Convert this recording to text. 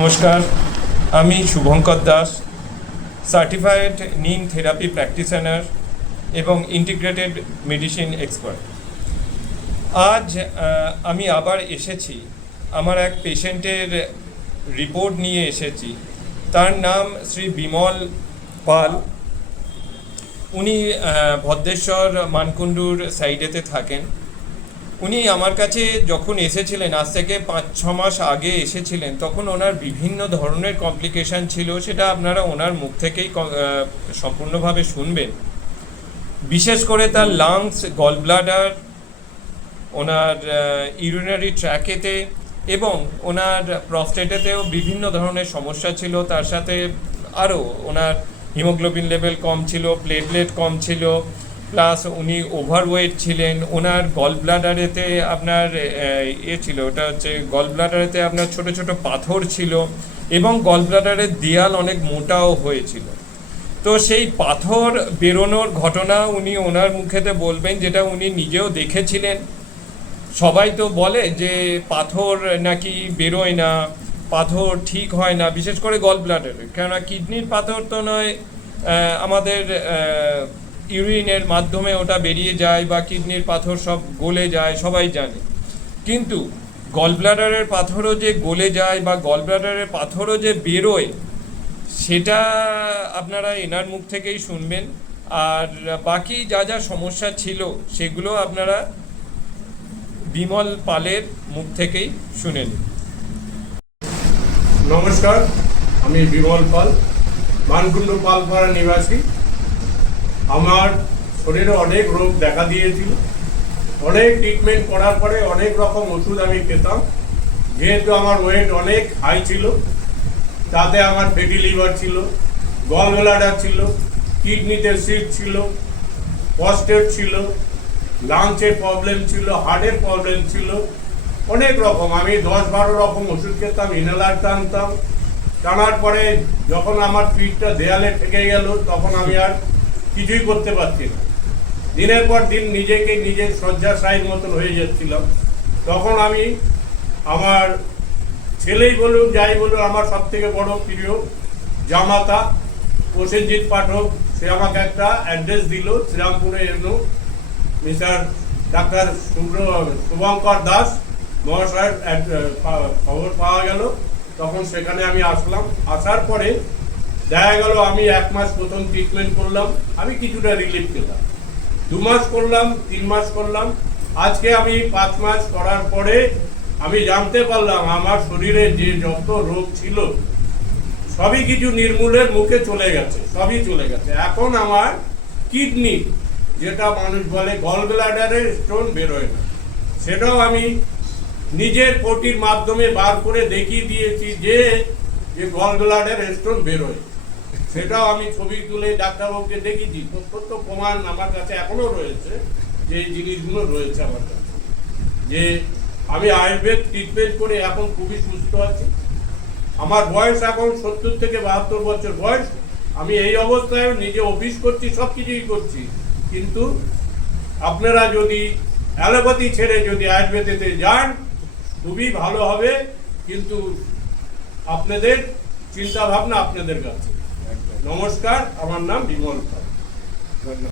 নমস্কার, আমি শুভঙ্কর দাস, সার্টিফাইড নিম থেরাপি প্র্যাকটিশনার এবং ইন্টিগ্রেটেড মেডিসিন এক্সপার্ট। আজ আমি আবার এসেছি, আমার এক পেশেন্টের রিপোর্ট নিয়ে এসেছি। তার নাম শ্রী বিমল পাল। উনি ভদ্রেশ্বর মানকুণ্ডুর সাইডেতে থাকেন। উনি আমার কাছে যখন এসেছিলেন, আজ থেকে 5-6 মাস আগে এসেছিলেন, তখন ওনার বিভিন্ন ধরনের কমপ্লিকেশান ছিল। সেটা আপনারা ওনার মুখ থেকেই সম্পূর্ণভাবে শুনবেন। বিশেষ করে তার লাংস, গল ব্লাডার, ওনার ইউরিনারি ট্র্যাকেতে এবং ওনার প্রস্টেটেতেও বিভিন্ন ধরনের সমস্যা ছিল। তার সাথে আরও ওনার হিমোগ্লোবিন লেভেল কম ছিল, প্লেটলেট কম ছিল, প্লাস উনি ওভারওয়েট ছিলেন। ওনার গল ব্লাডারেতে আপনার ছিল, ওটা হচ্ছে গল ব্লাডারেতে আপনার ছোট ছোট পাথর ছিল এবং গল ব্লাডারের দেয়াল অনেক মোটাও হয়েছিল। তো সেই পাথর বেরোনোর ঘটনা উনি ওনার মুখেতে বলবেন, যেটা উনি নিজেও দেখেছিলেন। সবাই তো বলে যে পাথর নাকি বেরোয় না, পাথর ঠিক হয় না, বিশেষ করে গল ব্লাডারে। কেননা কিডনির পাথর তো নয়, আমাদের ইউরিনের মাধ্যমে ওটা বেরিয়ে যায় বা কিডনির পাথর সব গলে যায়, সবাই জানে। কিন্তু গল ব্লাডারের পাথরও যে গলে যায় বা গল ব্লাডারের পাথরও যে বেরোয়, সেটা আপনারা এনার মুখ থেকেই শুনবেন। আর বাকি যা যা সমস্যা ছিল সেগুলো আপনারা বিমল পালের মুখ থেকেই শুনেন। নমস্কার, আমি বিমল পাল, মানকুণ্ড পালপাড়া নিবাসী। আমার শরীরে অনেক রোগ দেখা দিয়েছিল। অনেক ট্রিটমেন্ট করার পরে অনেক রকম ওষুধ আমি খেতাম। যেহেতু আমার ওয়েট অনেক হাই ছিল, তাতে আমার ফ্যাটি লিভার ছিল, গল ব্লাডার ছিল, কিডনিতে সিস্ট ছিল, প্রস্টেট ছিল, লাংসের প্রবলেম ছিল, হার্টের প্রবলেম ছিল, অনেক রকম। আমি 10-12 রকম ওষুধ খেতাম, ইনহেলার টানতাম। টানার পরে যখন আমার পিঠটা দেয়ালে ঠেকে গেল, তখন আমি আর কিছুই করতে পারছি না। দিনের পর দিন নিজেকে নিজের শয্যাশায়ীর মতন হয়ে যাচ্ছিলাম। তখন আমি আমার ছেলেই বলুন, যাই বলুন, আমার সব থেকে বড় প্রিয় জামাতা প্রসেনজিৎ পাঠক, সে আমাকে একটা অ্যাড্রেস দিল শ্রীরামপুরে। মিস্টার ডাক্তার শুভঙ্কর দাস মহাশয়ের খবর পাওয়া গেল। তখন সেখানে আমি আসলাম। আসার পরে দেখা গেল আমি 1 মাস প্রথম ট্রিটমেন্ট করলাম, আমি কিছুটা রিলিফ পেলাম। 2 মাস করলাম, 3 মাস করলাম। আজকে আমি 5 মাস করার পরে আমি জানতে পারলাম আমার শরীরে যে যত রোগ ছিল সবই কিছু নির্মূলের মুখে চলে গেছে, সবই চলে গেছে। এখন আমার কিডনি, যেটা মানুষ বলে গল ব্লাডারের স্টোন বেরোয় না, সেটাও আমি নিজের পটির মাধ্যমে বার করে দেখিয়ে দিয়েছি যে গল ব্লাডারের স্টোন বেরোয়। সেটাও আমি ছবি তুলে ডাক্তারবাবুকে দেখিয়েছি। প্রত্যক্ষ প্রমাণ আমার কাছে এখনো রয়েছে, যে এই জিনিসগুলো রয়েছে আমার কাছে, যে আমি আয়ুর্বেদ ট্রিটমেন্ট করে এখন খুবই সুস্থ আছি। আমার বয়স এখন 70 থেকে 72 বছর বয়স। আমি এই অবস্থায় নিজে অফিস করছি, সব কিছুই করছি। কিন্তু আপনারা যদি অ্যালোপ্যাথি ছেড়ে যদি আয়ুর্বেদেতে যান, খুবই ভালো হবে। কিন্তু আপনাদের চিন্তা ভাবনা আপনাদের কাছে। নমস্কার, আমার নাম বিমল পাল। ধন্যবাদ।